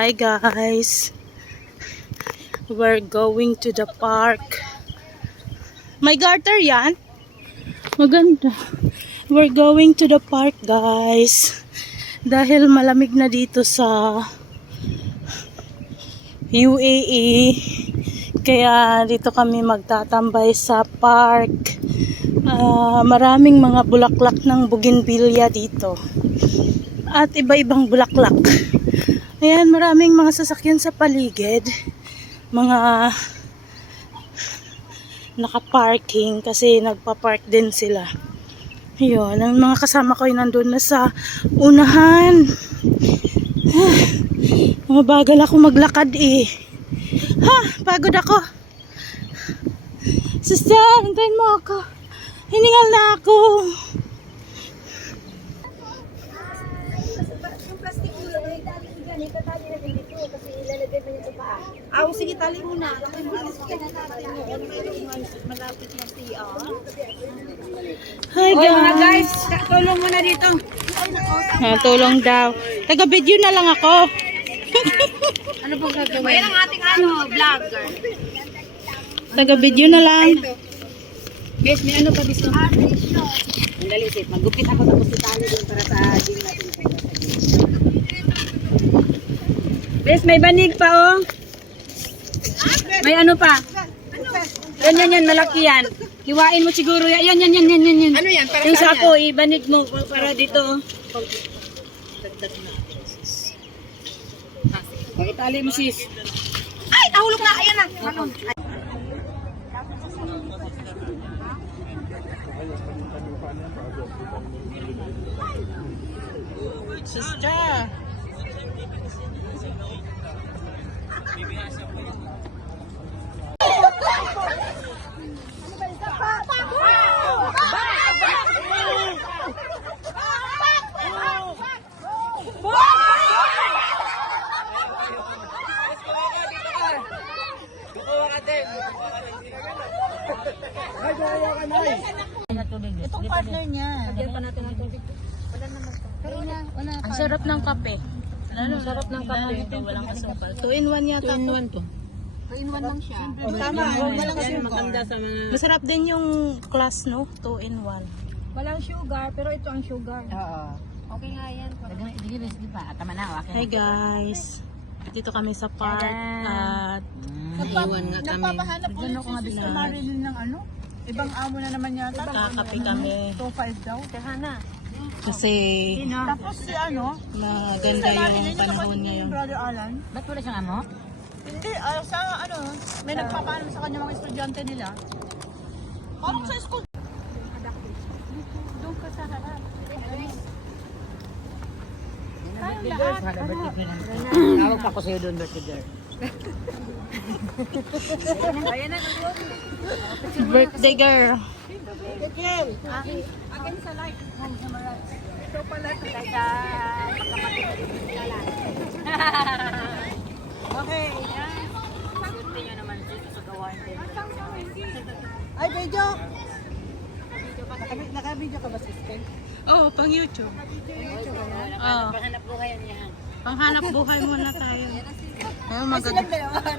Hi guys, we're going to the park. May garter yan? Maganda. We're going to the park guys. Dahil malamig na dito sa UAE. Kaya dito kami magtatambay sa park. Maraming mga bulaklak ng bougainvillea dito. At iba-ibang bulaklak. Ayan, maraming mga sasakyan sa paligid. Mga nakaparking kasi nagpa-park din sila. Ayun, ang mga kasama ko ay nandun na sa unahan. Mabagal ako maglakad eh. Pagod ako. Sister, hintayin mo ako. Hiningal na ako. Sige, tali muna. Malapit na siya. Hi guys. Mga guys, tulong muna dito. Tulong daw. Taga-video na lang ako. Ano pong gagawin? Ayan ang ating vlogger. Taga-video na lang. Guys, may ano pa gusto? Dali, sit. Magupit ako tapos si tali din para sa gym natin. Guys, may banig pa oh. May ano pa? Yan, malaki yan. Hiwain mo siguro yan. Yan. Ano yan? Para yung sako, ibanig mo para dito. Itali mo sis. Ay, nahulog na. Ayan na. Sister. Itong partner niya. Lagyan pa natin ng tubig. Wala naman to. Pero wala. Ang sarap ng kape. Ang sarap ng kape. Walang asukal. 2-in-1 yata. 2-in-1 to. 2-in-1 lang siya. Tama. Walang sugar. Maganda sa mga... Masarap din yung class, no? 2-in-1. Walang sugar, pero ito ang sugar. Oo. Okay nga yan. Tama na. Hi guys. Dito kami sa park. At Naiwan nga kami. Nagpapahanap ulit si Sister Marilyn ng ano? Ibang amo na naman yata. kakape kami. 2-5 daw. Tehana. Kasi Tapos si ano? maganda yung panahon ngayon. Brother Alan. Ba't wala siyang amo? Hindi, sa ano, may nagpapaalam sa kanya mga estudyante nila. Parang sa school. Doon ka sa harap. Tawag pa ko sa'yo doon, birthday girl. Birthday girl. Akin sa light. Ito pala talaga. Okay. Gusto nyo naman dito sa gawain din. Ay, video! Naka-video ka ba, sister? Oh, pang YouTube. Oh. Paghanap buhay yan. Panghanap buhay muna tayo.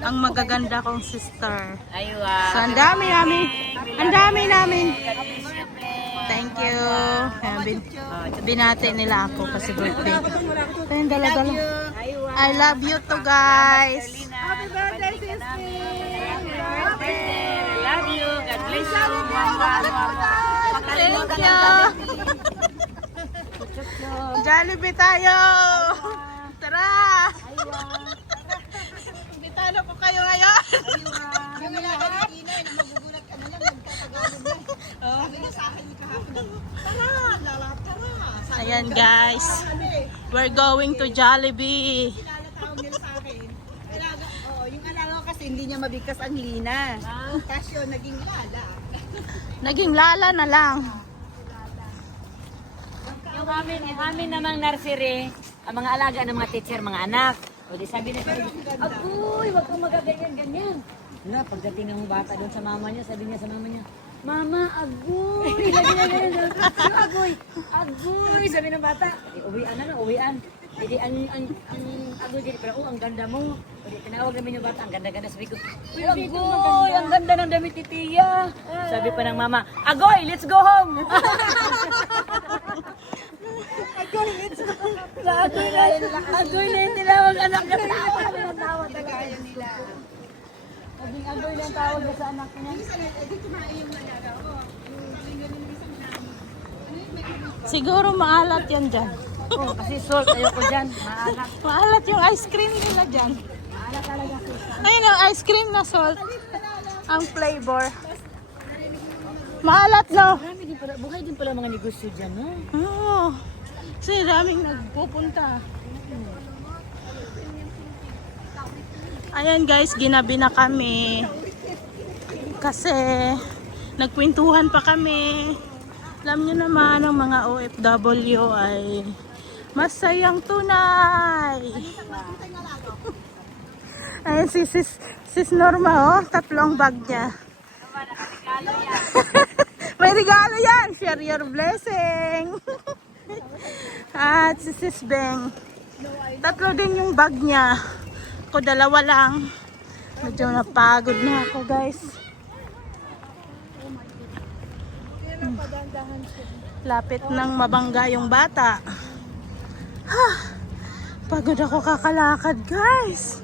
Ang magaganda kong sister. Aywa. So, ang dami namin. Ang dami namin. Thank you. Binati nila ako kasi birthday. Ayun, dala-dala. I love you too, guys. Happy birthday, sister! Happy birthday. Love you. God bless you. Thank you. Jollibee tayo. Tara. Bitano ko kayo ngayon. Ayan guys. We're going to Jollibee. Yung alaga kasi hindi niya mabigkas ang lina. Kasyo, naging lala. Naging lala na lang. Yung amin namang nursery, ang mga alaga ng mga teacher, mga anak. O di sabi na siya, Agoy, wag kang magaganyan-ganyan. Na, pagdating ng bata doon sa mama niya, sabi niya sa mama niya, Mama, agoy! Lagi na ganyan. Agoy! Agoy! Sabi ng bata, uwian na, uwian. Hindi, ang agoy din, pero ang ganda mo. Pwede, tinawag namin yung bata, ang ganda-ganda. Sabi ko, uy, Agoy, ang ganda ng damit ni Tia. Sabi pa ng mama, Agoy, let's go home. Agoy, let's go home. Agoy na yung tinawag, anak ka. Tawa na kayo nila. Sabing Agoy na yung tawag sa anak niya. Siguro maalat yan dyan. Oh, kasi salt, ayoko dyan. Maalat. Maalat yung ice cream nila dyan. Maalat talaga. Ayun yung ice cream na salt. Ang flavor. Maalat, no? Marami din pala, buhay din pala mga negosyo dyan, no? Oo. Kasi daming nagpupunta. Ayan guys, ginabi na kami. Kasi nagkwentuhan pa kami. Alam nyo naman, ang mga OFW ay masayang tunay. Ayan si sis Norma, oh. 3 bag niya. May regalo yan. Share your blessing. At si Sis Beng. 3 din yung bag niya. Ako 2 lang. Medyo napagod na ako guys. Lapit nang mabangga yung bata. Pagod ako kakalakad guys.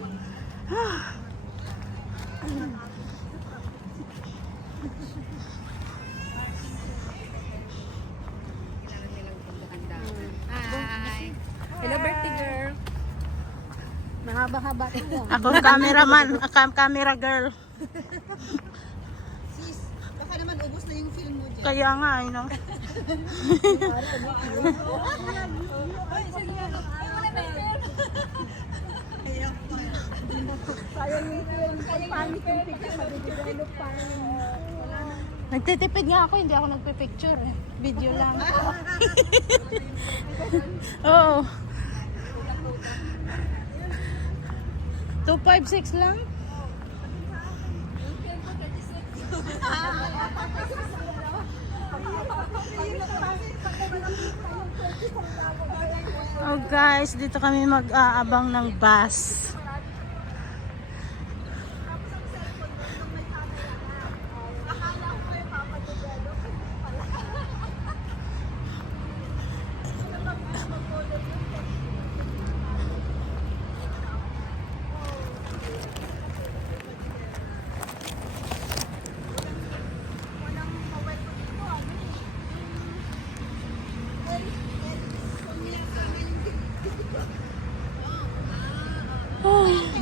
Hello, birthday girl. Mahaba-haba ito. Ako cameraman, camera girl. Baka naman ubos na yung film mo dyan. Kaya nga, you know. Nagtitipid nga ako, hindi ako nagpipicture eh. Video lang. Oo. 256 lang? Oh guys, dito kami mag-aabang ng bus.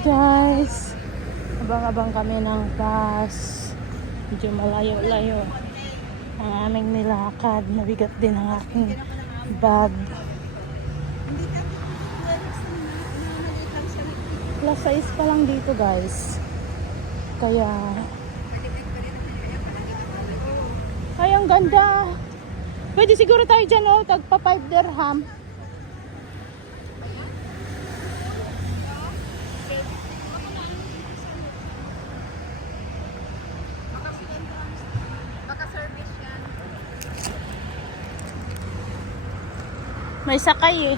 Guys, abang-abang kami ng bus. Medyo malayo-layo ang aming nilakad. Mabigat din ang aking bag. Plus size pa lang dito guys. Kaya ay ang ganda. Pwede siguro tayo dyan, oh, tagpa 5 dirham. May sakay eh.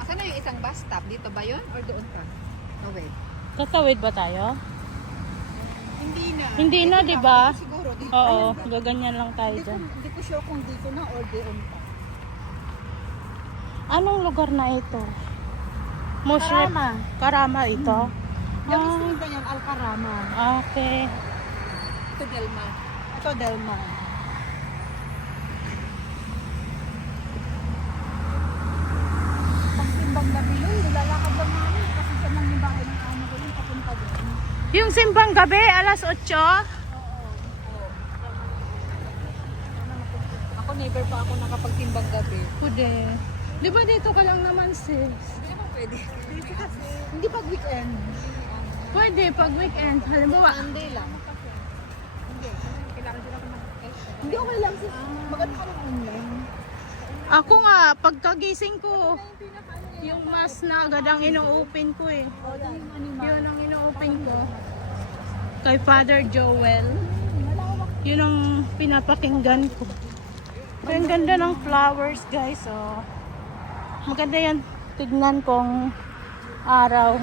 Asan na yung isang bus stop? Dito ba yun? Or doon pa? Oh, wait. Tatawid ba tayo? Hindi na. Hindi na, di ba? Siguro dito. Oo, gaganyan lang tayo dyan. Hindi ko sure kung dito na or doon pa. Anong lugar na ito? Mushrep. Karama ito? Yung street na yan, Alcarama. Okay. Ito Delma. Ito Delma. Pag simbang gabi yun, nilalakad lang namin. Kasi siya lang yung bahay ng amo ko yun, papunta doon. Yung simbang gabi, alas 8? Ako never pa ako nakapagsimbang gabi. Pwede. Di ba dito ka lang naman sis? Hindi naman pwede. Hindi pag weekend. Pwede, pag weekend. Halimbawa, Sunday lang. Hindi. Kailangan sila ko Hindi, okay lang sis. Maganda ka ng online. Ako nga, pagkagising ko, yung mas na agad ang ino-open ko eh. Yun ang ino-open ko. Kay Father Joel. Yun ang pinapakinggan ko. Pero ang ganda ng flowers guys. Oh. Maganda yan. Tignan kong araw.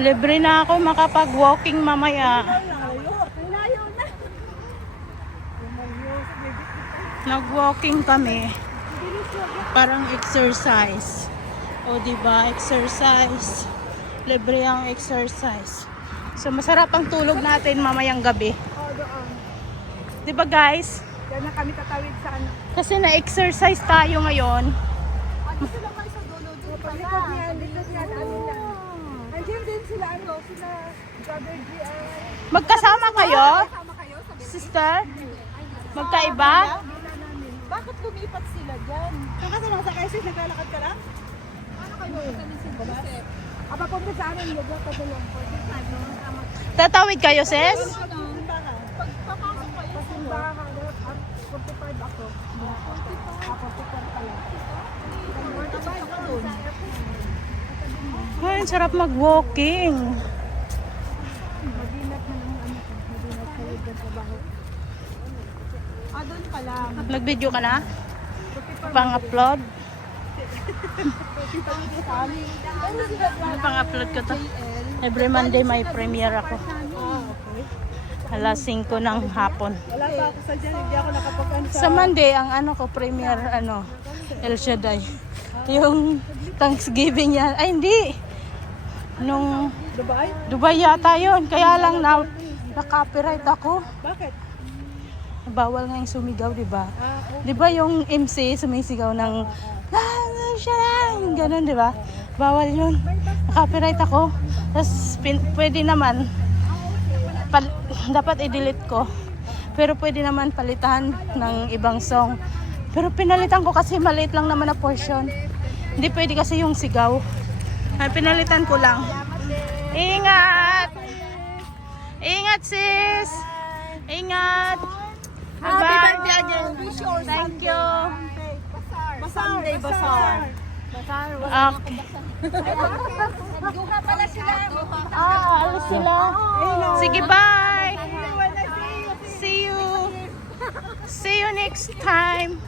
Libre na ako makapag-walking mamaya. Nag-walking kami. Parang exercise. O diba, exercise. Libre ang exercise. So masarap ang tulog natin mamayang gabi. Diba guys? Kaya na kami tatawid sa ano. Kasi na-exercise tayo ngayon. Dito lang kayo sa dulo. Likod niyan, likod niyan. Amin lang. Andiyan din sila, ano, sila Brother G.I. Magkasama kayo? Kasama kayo sa Sister? Magkaiba? Bakit lumipat sila dyan? Nakasama sa kayo sis, naglalakad ka lang? Ano kayo? Kami si Joseph. Aba, kung sa amin, yung tatulong ko. Tatawid kayo, sis? Pagpapasok kayo, pasimbahan ka. 45 ako. 45 pala. Ay, ang sarap mag-walking. Madinat na yung ano ko. Madinat sa lugar sa baho. Doon pala. Nag-video ka na? Pang-upload? Pang-upload ko to. Every Monday may premiere ako. Alas 5 ng hapon. Wala pa ako sa dyan. Hindi ako nakapag-ano Sa Monday, ang ano ko, premiere, El Shaddai. Yung Thanksgiving yan. Ay, hindi. Nung Dubai? Dubai yata yun. Kaya lang na-copyright ako. Bakit? Bawal nga yung sumigaw, di ba? Di ba yung MC sumisigaw ng ganun, di ba? Bawal yun. Na-copyright ako. Tapos pwede naman dapat i-delete ko. Pero pwede naman palitan ng ibang song. Pero pinalitan ko kasi maliit lang naman na portion. Hindi pwede kasi yung sigaw. Ay, pinalitan ko lang. Ingat! Ingat, sis! Ingat! Happy Bye-bye. birthday again. Thank you. Sunday Bazaar. Okay. Nagduha pala sila. Alis sila. Sige, bye! See you! See you next time!